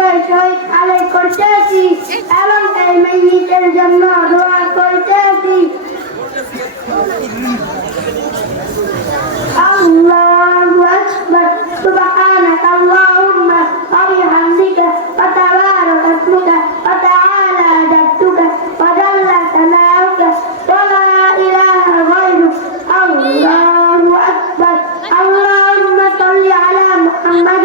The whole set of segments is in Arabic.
বিজয় শহীদ আলে করতে আছি الله أكبر سبحانك اللهم وبحمدك وتبارك اسمك وتعالى جدك وجل ثناؤك ولا إله غيرك الله أكبر اللهم صل على محمد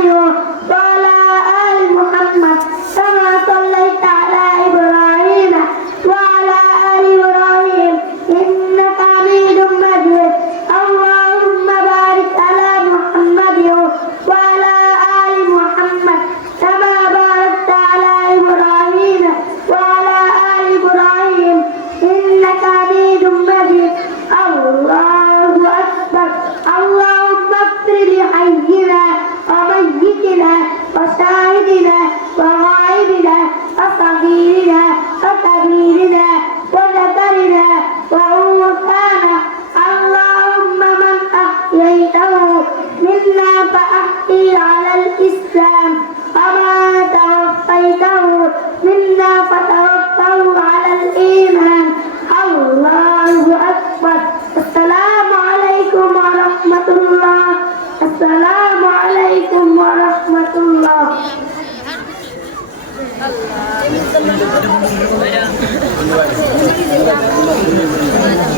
맞아.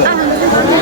아, 아.